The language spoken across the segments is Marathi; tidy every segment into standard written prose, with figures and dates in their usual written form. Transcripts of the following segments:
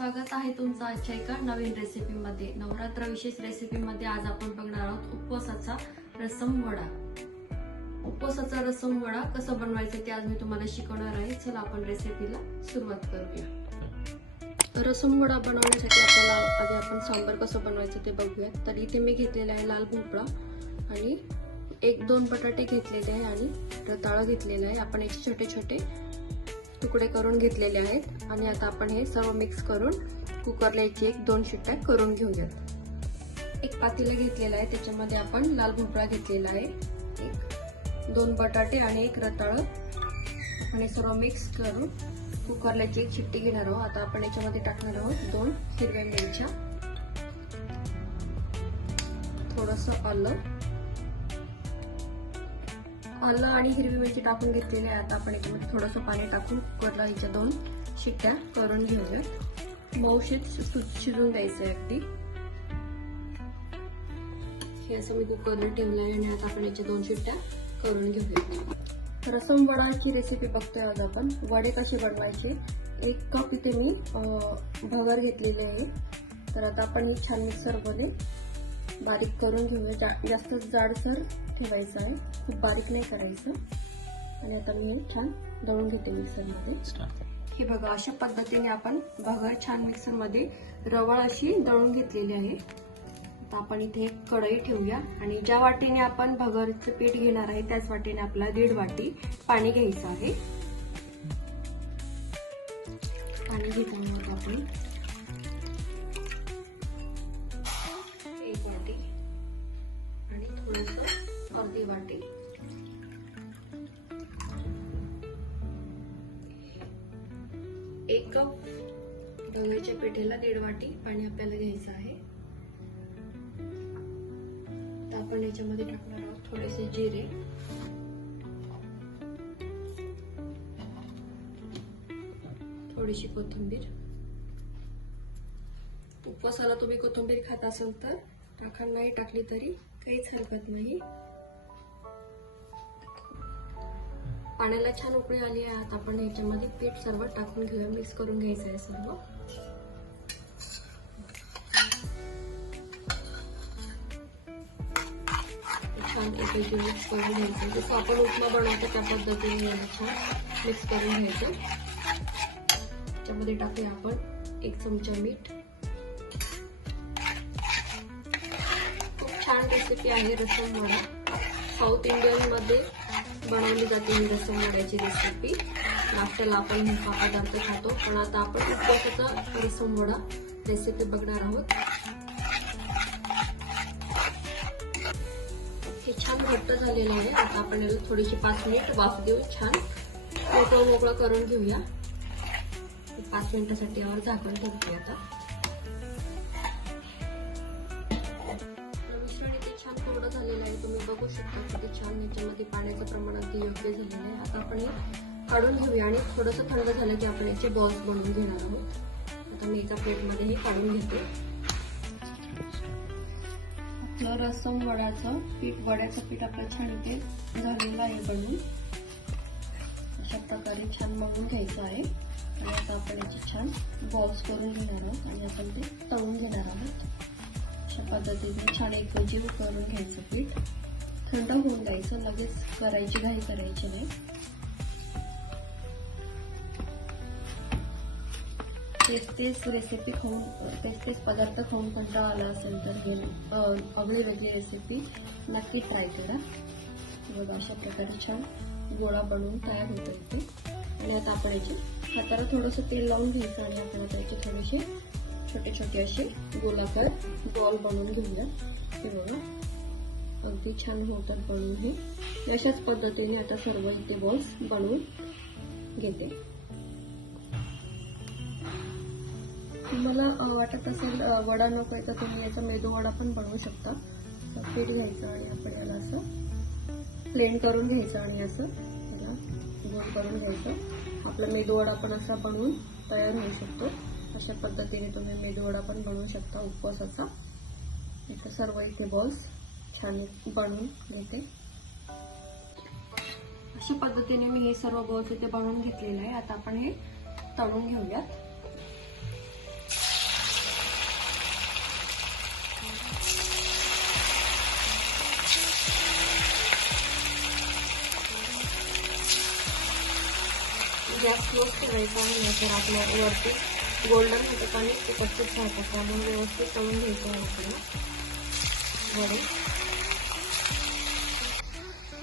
स्वागत आहे तुमचं आजच्या एका नवीन रेसिपीमध्ये। नवरात्र विशेष रेसिपीमध्ये आज आपण बघणार आहोत उपवासाचा रसम वडा। उपवासाचा रसम वडा कसा बनवायचा ते आज मी तुम्हाला शिकवणार आहे। चला आपण रेसिपीला सुरुवात करूया। रसम वडा बनवण्यासाठी आपल्याला आधी आपण सांबार कसं बनवायचं ते बघूया। तर इथे मी घेतलेला आहे लाल भोपळा आणि 1-2 बटाटे घेतलेले आहे आणि रताळा घेतलेला आहे। आपण याचे छोटे छोटे तुकडे करून घेतलेले आहेत आणि आता आपण हे सर्व मिक्स करून कुकरला 1-2 शिट्ट्या करून घेऊयात। एक पातेलं घेतलेलं आहे, त्याच्यामध्ये आपण लाल भोपळा घेतलेला आहे, 1-2 बटाटे आणि 1 रताळं आणि सर्व मिक्स करून कुकरला 1 शिट्टी घेणार आहोत। आता आपण याच्यामध्ये टाकणार आहोत 2 हिरव्या मिरच्या, थोडंसं आलं आणि हिरवी मिरची टाकून घेतलेली आहे। आता आपण याच्यामध्ये थोडंसं पाणी टाकून कुकरला 2 शिट्ट्या करून घेऊयात। मऊशीत शिजून द्यायचं आहे अगदी। हे असं मी कुकरला ठेवलं आहे आणि आता आपण याच्या 2 शिट्ट्या करून घेऊयात। रसम वडाची रेसिपी बघतोय आज आपण। वडे कसे बनवायचे, 1 कप इथे मी भगर घेतलेले आहे। तर आता आपण हे छान मिक्सरमध्ये बारीक करून घेऊया। जास्त जाडसर ठेवायचं आहे, खूप बारीक नाही करायचं। आणि आता मी छान दळून घेते मिक्सरमध्ये। हे बघा, अशा पद्धतीने आपण भगर छान मिक्सरमध्ये रवाळ अशी दळून घेतलेली आहे। आता आपण इथे एक कढई ठेवूया आणि ज्या वाटीने आपण भगरचं पीठ घेणार आहे त्याच वाटीने आपल्याला 1.5 वाटी पाणी घ्यायचं आहे। पाणी घेताना आपण 1 वाटी आणि थोडंसं अर्धी वाटी, 1 कप भगरच्या पिठेला 1.5 वाटी पाणी आपल्याला घ्यायचं आहे। तर आपण याच्यामध्ये टाकणार आहोत थोडेसे जिरे, थोडीशी कोथिंबीर। उपवासाला तुम्ही कोथिंबीर खात असाल तर टाका, नाही टाकली तरी काहीच हरकत नाही। पाण्याला छान उकळी आली आहे। आता आपण ह्याच्यामध्ये पीठ सर्व टाकून घेऊया, मिक्स करून घ्यायचं आहे सर्व। छान पैकी मिक्स करून घ्यायचं, जसं आपण उपमा बनवतो त्या पद्धतीने याला छान मिक्स करून घ्यायचं। त्याच्यामध्ये टाकूया आपण 1 चमचा मीठ। खूप छान रेसिपी आहे रसम वडा। साऊथ इंडियन मध्ये बनवली जाते ही रसम वड्याची रेसिपी। नाश्त्याला आपण हा पदार्थ खातो, पण आता आपण उपवासाचा रसम वडा रेसिपी बघणार आहोत। हे छान घट्ट झालेलं आहे। आता आपण याला थोडीशी 5 मिनिट वाफ देऊन छान मोकळं करून घेऊया। 5 मिनिटासाठी यावर झाकण ठेवते। आता मिश्रण इथे छान कोरडं झालेलं आहे, तुम्ही बघू शकता किती छान याच्यामध्ये पाण्याचं प्रमाण अगदी योग्य झालेलं आहे। आता आपण हे काढून घेऊया आणि थोडंसं थंड झालं की आपण याचे बॉल्स बनवून घेणार आहोत। आता मी एका प्लेटमध्ये हे काढून घेते। आपलं रसम वड्याचं पीठ आपलं छान इथे झालेलं आहे बनवून। अशा प्रकारे छान मळून घ्यायचं आहे आणि आता आपण याचे छान बॉल्स करून घेणार आहोत आणि आपण ते तळून घेणार आहोत। अशा पद्धतीने छान एकजीव करून घ्यायचं पीठ, थंड होऊन द्यायचं, लगेच करायची घाई करायची नाही। तेच रेसिपी खाऊन तेच पदार्थ खाऊन कंटाळा आला असेल तर हे आगळी वेगळी रेसिपी नक्की ट्राय करा। बघा, अशा प्रकारे छान गोळा बनवून तयार होतो इथे। आणि आता आपण याचे हाताला थोडंसं तेल लावून घ्यायचं आणि आपण आता याचे थोडेसे छोटे छोटे असे गोलाकार बॉल बनवून घेऊया। हे बघा, अगदी छान होतात बनवून हे। अशाच पद्धतीने आता सर्व इथे बॉल्स बनवून घेते। तुम्हाला वाटत असेल वडा नकोय तर तुम्ही याचा मेदू वडा पण बनवू शकता। पीठ घ्यायचं आणि आपण याला असं प्लेन करून घ्यायचं आणि असं याला गोल करून घ्यायचं। आपला मेदू वडा पण असा बनवून तयार होऊ शकतो। अशा पद्धतीने तुम्ही मेदू वडा पण बनवू शकता उपवासाचा। इथे सर्व इथे बॉल्स छान बनवून घेते। अशा पद्धतीने मी हे सर्व बॉल्स इथे बनवून घेतलेले आहे। आता आपण हे तळून घेऊयात। गॅस क्लोज ठेवायचा आहे, नाहीतर आपल्या वरती गोल्डन होतं आणि ते कच्चेच राहतात. त्यामुळे व्यवस्थित तळून घ्यायचं आहे आपल्याला वडे.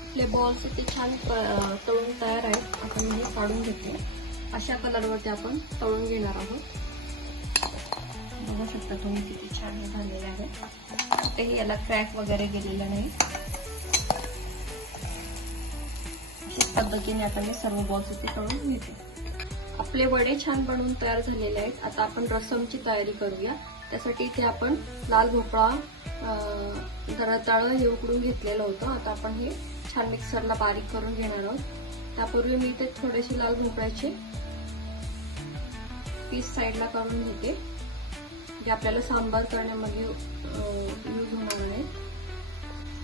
आपले बॉल्स इथे छान तळून तयार आहेत. आपण हे काढून घेतले. अशा कलरवरती आपण तळून घेणार आहोत. बघू शकता तुम्ही किती छान झालेले आहे. कुठेही याला क्रॅक वगैरे गेलेला नाही. अशाच पद्धतीने आपण हे सर्व बॉल्स इथे तळून घेतो. आपले वडे छान बनवून तयार झालेले आहेत. आता आपण रसमची तयारी करूया. त्यासाठी इथे आपण लाल भोपळा जरा तळ हे उकडून घेतलेलं होतं. आता आपण हे छान मिक्सरला बारीक करून घेणार आहोत. त्यापूर्वी मी इथे थोडेसे लाल भोपळ्याचे पीस साईडला करून घेते, जे आपल्याला सांबार करण्यामध्ये यूज होणार आहे.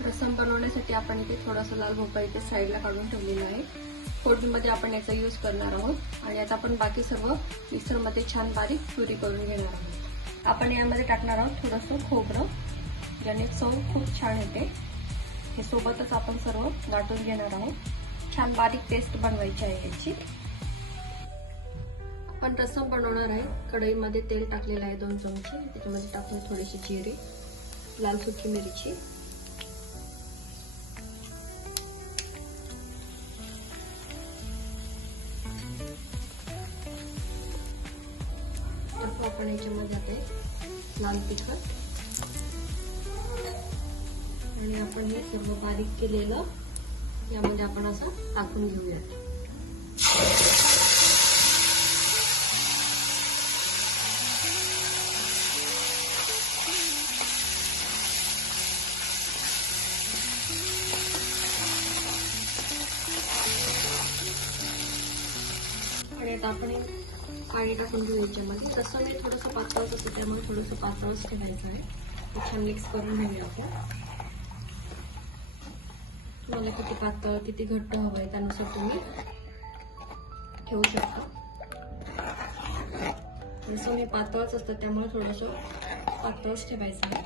रसम बनवण्यासाठी आपण इथे थोडासा लाल भोपळा इथे साईडला काढून ठेवलेला आहे. फोडणीमध्ये आपण याचा यूज करणार आहोत आणि आता आपण बाकी सर्व मिक्सरमध्ये छान बारीक प्युरी करून घेणार आहोत. आपण यामध्ये टाकणार आहोत थोडंसं खोबरं, ज्याने चव खूप छान येते. हे सोबतच आपण सर्व गाठून घेणार आहोत. छान बारीक पेस्ट बनवायची आहे याची. आपण रसम बनवणार आहे. कढईमध्ये तेल टाकलेलं आहे 2 चमचे. त्याच्यामध्ये टाकून थोडीशी जिरे, लाल सुकी मिरची, आपण याच्यामध्ये आता लाल तिखट आणि आपण हे सर्व बारीक केलेलं यामध्ये आपण असं टाकून घेऊयात. आणि आता आपण पाणी टाकून घेऊ याच्यामध्ये. तसं हे थोडंसं पातळच असतं, त्यामुळे थोडंसं पातळच ठेवायचं आहे. छान मिक्स करून घेऊया आपण. तुम्हाला किती पातळ किती घट्ट हवं आहे त्यानुसार तुम्ही ठेवू शकता. रसम हे पातळच असतं, त्यामुळे थोडंसं पातळच ठेवायचं आहे.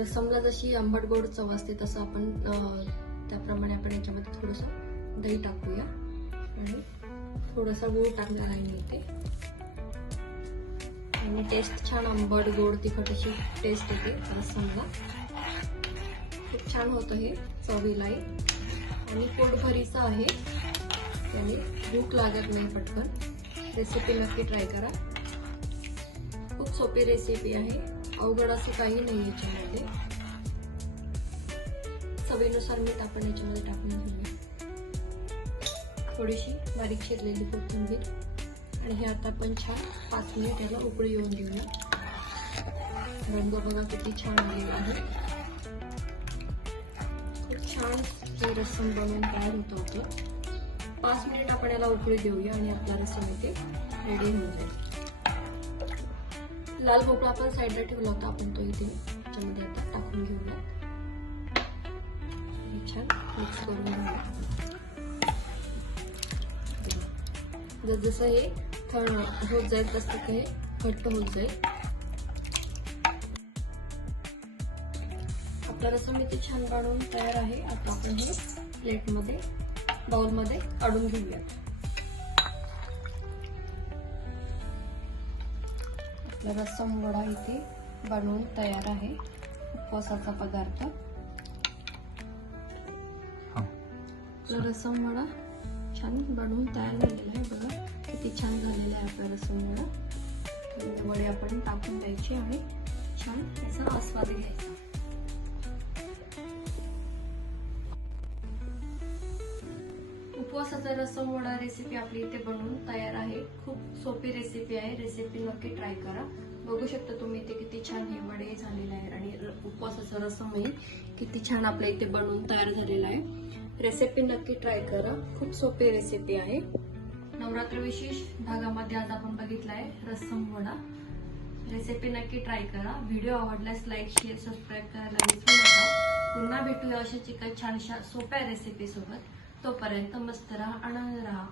रसमला जशी आंबट गोड चव असते तसं आपण त्याप्रमाणे आपण याच्यामध्ये थोडंसं दही टाकूया आणि थोडासा गूळ टाकणार आहे मी इथे. आणि टेस्ट छान आंबट गोड तिखट अशी टेस्ट येते रसमला. खूप छान होतं हे चवीलाही आणि पोटभरीचं आहे. त्याने भूक लागत नाही पटकन. रेसिपी नक्की ट्राय करा. खूप सोपी रेसिपी आहे. अवघड असं काही नाही याच्यामध्ये. चवीनुसार मीठ आपण याच्यामध्ये टाकून घेऊया. थोडीशी बारीक चिरलेली कोथिंबीर आणि हे आता आपण छान 5 मिनिट याला उकळी येऊन देऊया. रंग बघा किती छान आलेला आहे. खूप छान हे रसम बनवून तयार होतं आपलं. 5 मिनिट आपण याला उकळी देऊया आणि आपला रसम इथे रेडी होऊन जाईल. लाल भोपळा आपण साईडला ठेवला होता, आपण तो इथे याच्यामध्ये आता टाकून घेऊया. छान मिक्स करून घेऊया. जसं हे होत जाईल तसं हे घट्ट होत जाईल. आपला रसम इथे छान बनवून तयार आहे. आता आपण हे प्लेटमध्ये बाउलमध्ये काढून घेऊया. आपला रसम वडा इथे बनवून तयार आहे. उपवासाचा पदार्थ. आपला रसम वडा छान बनवून तयार झालेला आहे. बघा किती छान झालेला आहे आपला रसम वडा. वडे आपण टाकून द्यायचे आणि छान त्याचा आस्वाद घ्यायचा. उपवासाचा रसम वडा रेसिपी आपली इथे बनवून तयार आहे. खूप सोपी रेसिपी आहे. रेसिपी नक्की ट्राय करा. बघू शकता तुम्ही इथे किती छान हे वडे झालेले आहे आणि उपवासाचा रसमही किती छान आपल्या इथे बनवून तयार झालेला आहे. रेसिपी नक्की ट्राय करा. खूप सोपी रेसिपी आहे. नवरात्र विशेष भागामध्ये आज आपण बघितला आहे रसम वडा. रेसिपी नक्की ट्राय करा. व्हिडिओ आवडल्यास लाईक शेअर सबस्क्राईब करायला विसरू नका. पुन्हा भेटूया अशाच एका छानशा सोप्या रेसिपी सोबत. तोपर्यंत मस्त राहा, आनंद राहा.